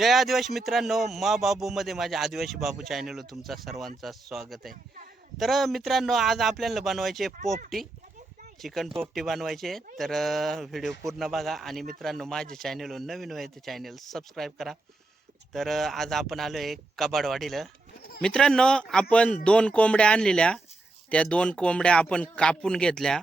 जय आदिवासी मित्रांनो, मा बाबू मध्ये माझ्या आदिवासी बाबू चॅनलवर तुमचा सर्वांचा स्वागत आहे. तर मित्रांनो, आज आपल्याला बनवायचे पोपटी, चिकन पोपटी बनवायचे. तर व्हिडिओ पूर्ण बघा आणि मित्रांनो, माझ्या चॅनलवर नवीन आहे तर चॅनल सबस्क्राईब करा. तर आज आपण आलोय कबाडवाडीला. मित्रांनो, आपण 2 कोंबड्या आणलेल्या, त्या 2 कोंबड्या आपण कापून घेतल्या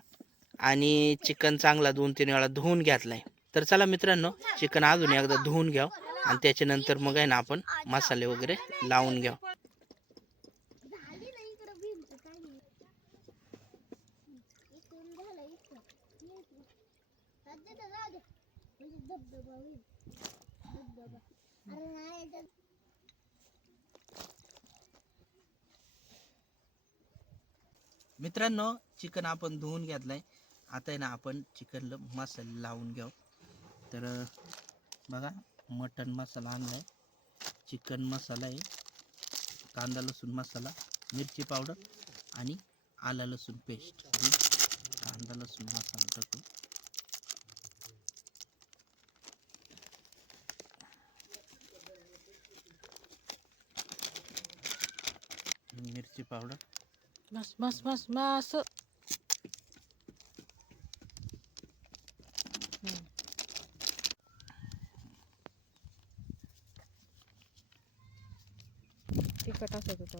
आणि चिकन चांगला 2-3 वेळा धुवून घेतलाय. तर चला मित्रांनो, चिकन अजून एकदा धुवून घ्या आणि त्याच्यानंतर मग आहे ना आपण मसाले वगैरे लावून घ्या. मित्रांनो, चिकन आपण धुवून घेतलाय. आता आहे ना आपण चिकनला मसाले लावून घ्या. तर बघा, मटन मसाला आणलाय, चिकन मसाला आहे, कांदा लसूण मसाला, मिरची पावडर आणि आला लसूण पेस्ट. कांदा लसूण मसाला टाकू, मिरची पावडर, बस बस बस बस. तिखट असत होतं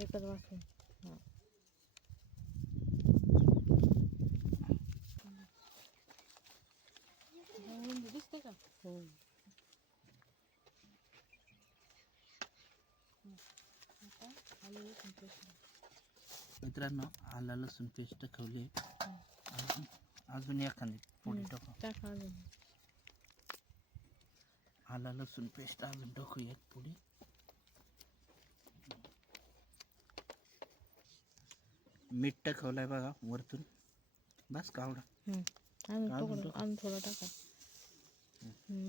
एकच वाचून. दिसते का? हो. मित्रांनो, आला लसूण पेस्ट ठेवली. अजून एखादी पुढे टाकू. आला लसूण पेस्ट अजून टाकू एक पुढे. मीठ टाकवलंय बघा वरतून. बस कावडा अजून थोडं टाका.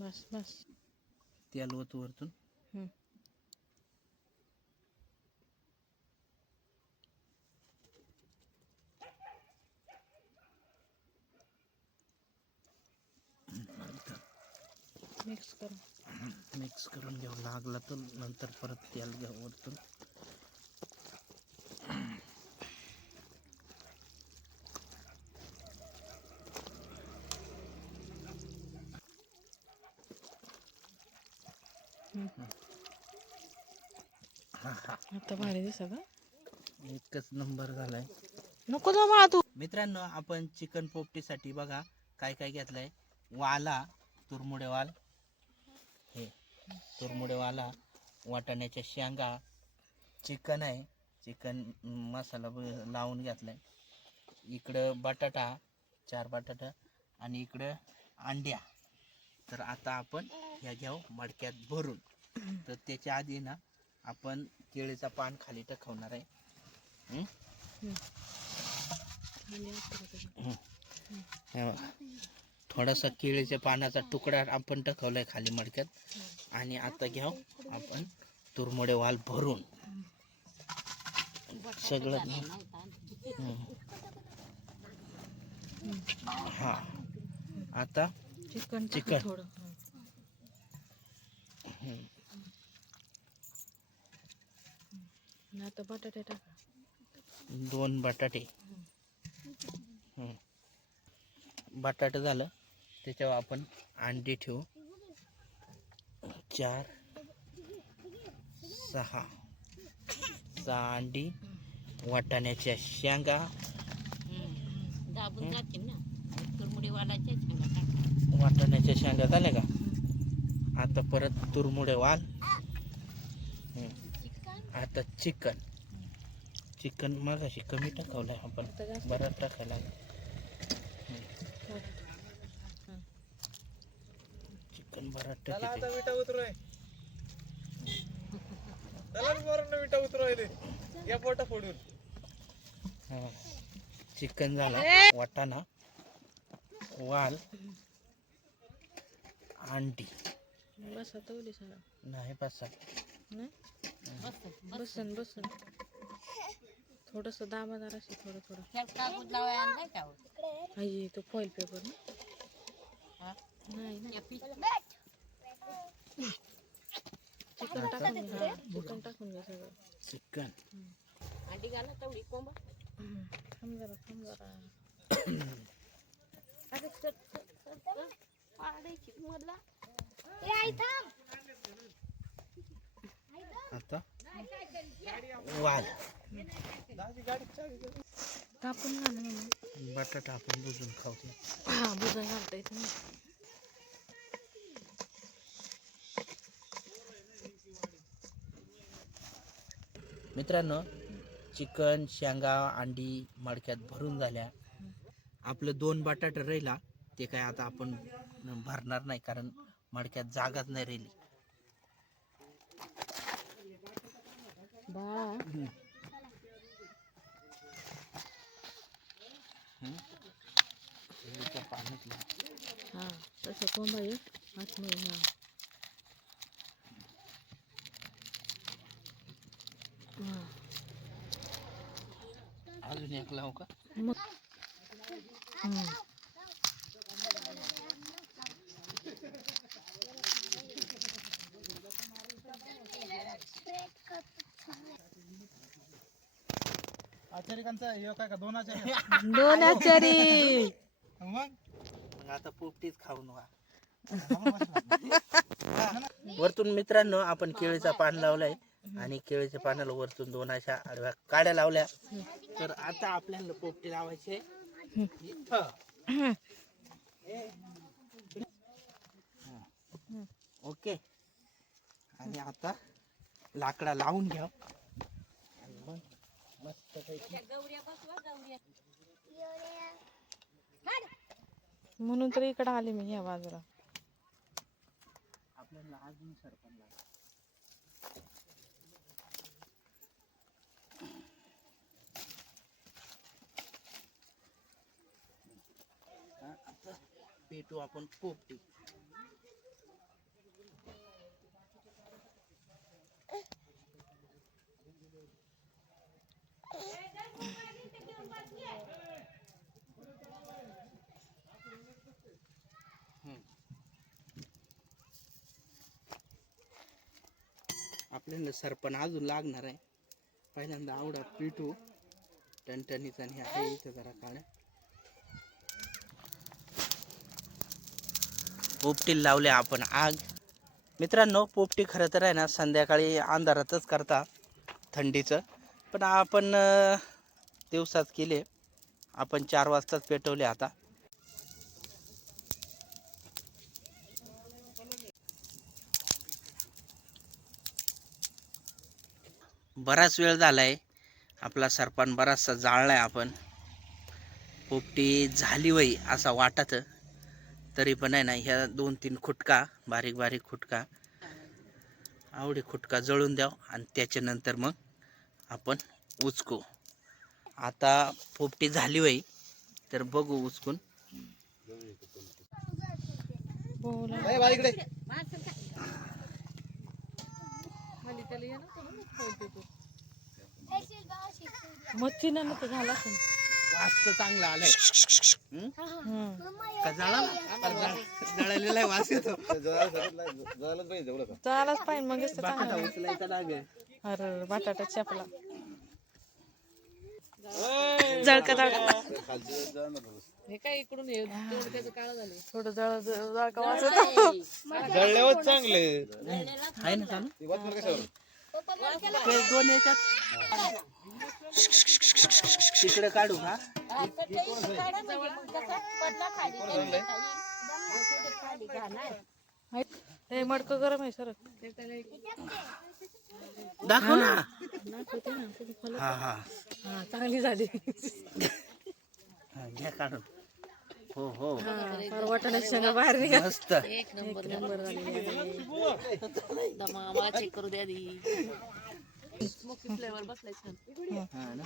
बस बस. तेल वत वरतून. मिक्स करून घ्यावं. लागलं तर नंतर परत तेल घ्या वरतून. आता भारी दिसत. एकच नंबर झालाय. नको जा तू. मित्रांनो, आपण चिकन पोपटीसाठी बघा काय काय घेतलंय. वाला, तुरमुडे वाल, हे तुरमुडे वाला, वाटाण्याच्या शेंगा, चिकन आहे, चिकन मसाला लावून घेतलाय. इकडं बटाटा, 4 बटाटा आणि इकडं अंड्या. तर आता आपण ह्या घ्याव मडक्यात भरून. तर त्याच्या आधी ना आपण केळीचा पान खाली टाकवणार आहे. थोडासा केळीच्या पानाचा तुकडा आपण टाकवलाय खाली मडक्यात. आणि आता घ्याव आपण तुरमोडे वाल भरून सगळं. हा, आता चिकन आता बटाटे टाका. 2 बटाटे. बटाटा झालं, त्याच्यावर आपण अंडी ठेवू. 4 6 अंडी, वाटाण्याच्या शेंगा, वाटाण्याच्या शेंगा झाल्या का. आता परत तुरमुडे वाल. आता चिकन मागाशी कमी टाकवलंय आपण, बराच टाकायला. चिकन बराच टाकायचं. चिकन झाला, वाटाणा, वाल, अंडी. बस आता नाही बसा. बसन बसन थोडस दाबादार असे थोडं थोडं. तो फॉईल पेपर ना. नाही ना. चिकन टाकून घे. चिकन टाकून घे सगळं. चिकन अंडी घाला तेवढी कोंबा. थांब जरा. अरे सर पाडायची मधला. आता वाल कापून घाल ना. बटाटा आपण बुजून खाऊ. हा बुजाय घालता येत नाही. मित्रांनो, चिकन, शेंगा, अंडी मडक्यात भरून झाल्या. आपलं 2 बटाटे राहिला ते काय आता आपण भरणार नाही, कारण मडक्यात जागाच नाही राहिली. बा हा तसं कोंबा आहे आतमध्ये. हा अजून एक लावू का? मग आचार्यांचा हे काय का 2 आचार्य दोन आचारी. मग आता पोपटीच खाऊ नका. वरतून मित्रांनो आपण केळीचा पान लावलाय आणि केळीच्या पानाला वरतून 2 अशा आडव्या काड्या लावल्या. तर आता आपल्याला पोपटी लावायचे. ओके. आणि आता लाकडा लावून घ्या. मस्त म्हणून तर इकडे आले मी ह्या बाजूला. आपल्याला अजून सरपण लागेल. आता पेटू आपण पोपटी. आपल्याला सरपण अजून लागणार आहे. पहिल्यांदा आवडा पिठू टणटणीचा आणि आहे इथं जरा काढ्या. पोपटी लावले आपण आग. मित्रांनो, पोपटी खरं तर आहे ना संध्याकाळी अंधारातच करता थंडीचं, पण आपण दिवसात केले. आपण 4 वाजताच पेटवले. आता बराच वेळ झालाय. आपला सरपण बराचसा जाळलाय. आपण पोपटी झाली वय असा वाटत, तरी पण आहे ना ह्या 2-3 खुटका बारीक बारीक खुटका आवडी खुटका जळून द्याव आणि त्याच्यानंतर मग आपण उचकू. आता पोपटी झाली वय तर बघू उचकून. इकडे मच्छी ना तर झाला असेल. वास तर चांगला आलाय. का जळालेला आहे वास येतो. चालाच पाहिजे मग बटाटा उचलायचा लागेल. अरे बटाटा चपला जळका. हे काय इकडून थोडं जळका वाजत. जळल्यावर चांगले आहे ना चालू. ते 2 याच्यात तिकडे काढू का? हे मडकं गरम आहे सर. दाखव ना. हा हा हा चांगली झाली. घ्या काढून. हो हो वाटाण्याची शेंगा बाहेर निघा. मस्त. एक नंबर झाली. दमा चेक करू द्या दी. स्मोकी फ्लेवर बसलाय छान. हा ना.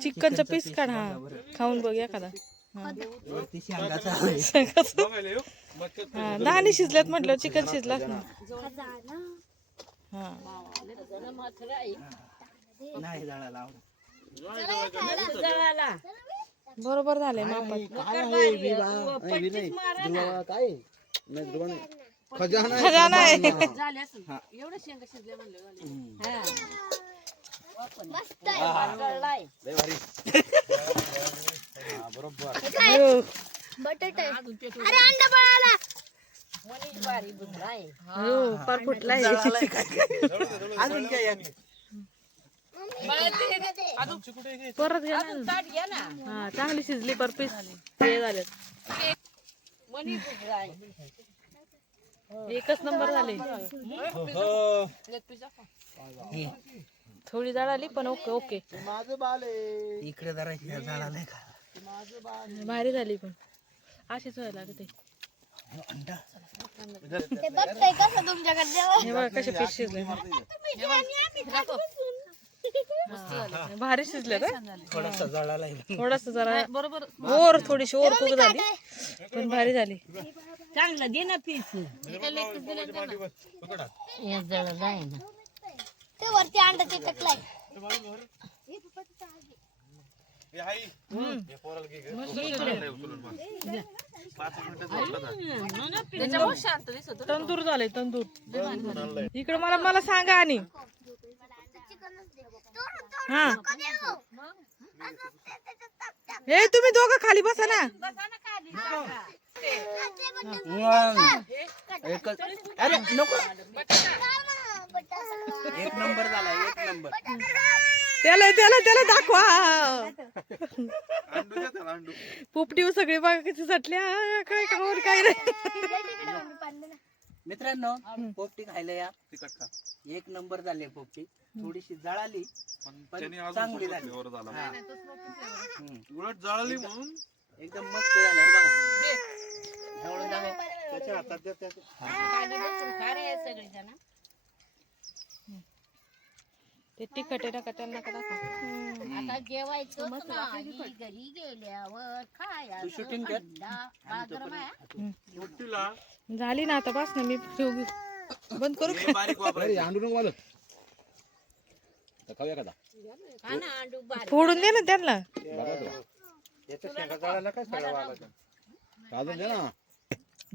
चिकनचा पीस काढ. हा खाऊन बघ एखादा. वरती शेंगाचा हा दाणे शिजल्यात म्हटलं चिकन शिजलाच ना. हा नाही जळाला. बरोबर झालंय मापात. खजाना आहे. झाले असेल एवढं शेंगा शिजल्या म्हणलं झाले. हो. हो, फार फुटलाय. अजून काय आहे? परत घ्या ना. हा, चांगली शिजली परपीस हे झाले. एकच नंबर झाले. थोडी जाड आली पण ओके ओके. माझं बाल आहे. इकडे जरा ह्या झाडाला नाही का भारी झाली पण अशीच व्हायला लागते. अंडा हे बघा कसे पीस शिजले. भारी शिजले का थोडासा जळाला आहे. थोडस जरा बरोबर ओर थोडीशी ओर कुक झाली पण भारी झाली. चांगलं दे ना पीस ते वरती अंडा चिटकलाय. त्याच्यामुळे शांत दिसत तंदूर झाले तंदूर. इकडे मला मला सांगा आणि हा हे तुम्ही दोघं खाली बसा ना. एकच अरे नको. एक नंबर झाला एक नंबर. त्याला त्याला त्याला दाखवा. पोपटी सगळी बघा किती सटल्या. काय खावर काय नाही. मित्रांनो पोपटी खायला या. एक नंबर झाली पोपटी. थोडीशी जळाली पण चांगली झाली. हा. उलट जळाली म्हणून एकदम मस्त झालं. हे बघा ढवळून दाखव. त्याच्या हातात द्या त्याच्या. ते तिखट आहे ना का त्यांना का दाखवा. आता जेवायचं नाही घरी गेल्यावर तू शूटिंग कर. झाली ना आता बस ना. मी बंद करू का? फोडून दे ना त्यांना.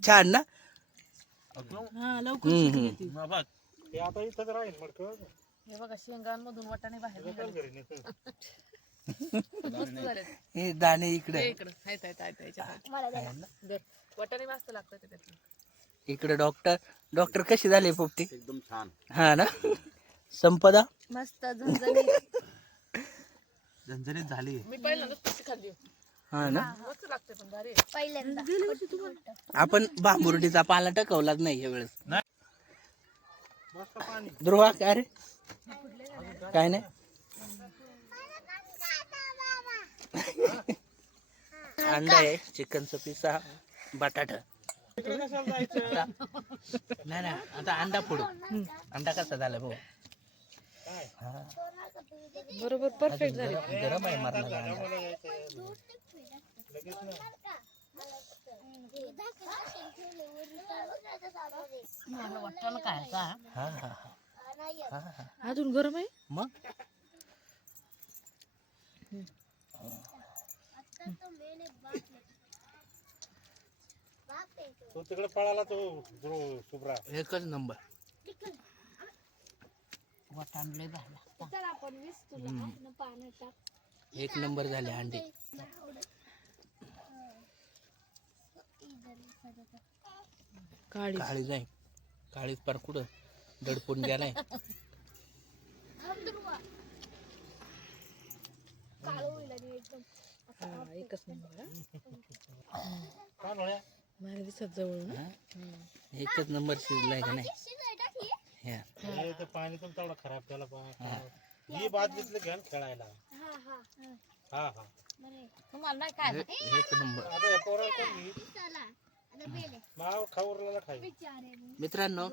छान ना. हा लवकर ते आता इथंच राहील मडकं. हे बघा शेंगांमधून वाटाणे बाहेर निघाले. हे दाणे इकडे इकडं आहेत, आहेत, आहेत, याच्यात. वाटाणे मस्त लागतात त्याच्यात. इकडे डॉक्टर कशी झाली पोपटी. एकदम छान. हा ना. संपदा मस्त झणझणीत. झणझणीत झाली. मी पहिल्यांदाच तशी खाल्ली. हा ना. मस्त लागते पण भारी. पहिल्यांदा आपण बांबुर्डीचा पाला टकवलाच नाही या वेळेस. ध्रुवा काय रे काय नाही. अंडा आहे चिकनचा पिसा बटाटा. नाही नाही आता अंडा फोडू. अंडा कसा झाला भाऊ. बरोबर परफेक्ट झाली. गरम आहे मारला अंडा. वाटाणा काय का हा हा हा. अजून गरम आहे मग तो तिकडे पळाला तो शुभ्रा. एकच नंबर. वाटाणले भाला. एक नंबर झाले अंडे. काळी काळी जाय काळीच पार कुठं दडपून गेलाय. एकच नंबर. काय होया? माझ्या दिसत जवळ हा? एकच नंबर शिजलाय का नाही. ह्या. हे ते पाणी पण तेवढं खराब त्याला ही बात घेतलं घ्या खेळायला. हा हा तुम्हाला नाही काय एक नंबर. आता हे पोरं कोण माव खाऊरला खाई. मित्रांनो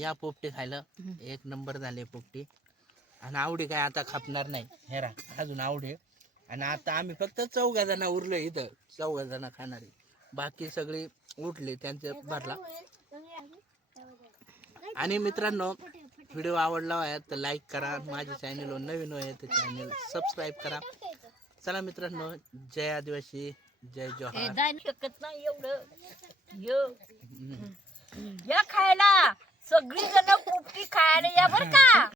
या पोपटी खायला एक नंबर झाले पोपटी. आणि आवडी काय आता खापणार नाही. हेरा अजून आवडी. आणि आता आम्ही फक्त 4 जण उरलो इथं. 4 जण खाणारे. बाकी सगळे उठले त्यांचे भरला. आणि मित्रांनो व्हिडिओ आवडला आहे तर लाईक करा. माझ्या चॅनलवर नवीन आहे तर चॅनल सबस्क्राईब करा. चला मित्रांनो जय आदिवासी जय जोहार. शकत नाही एवढं. या खायला या बर का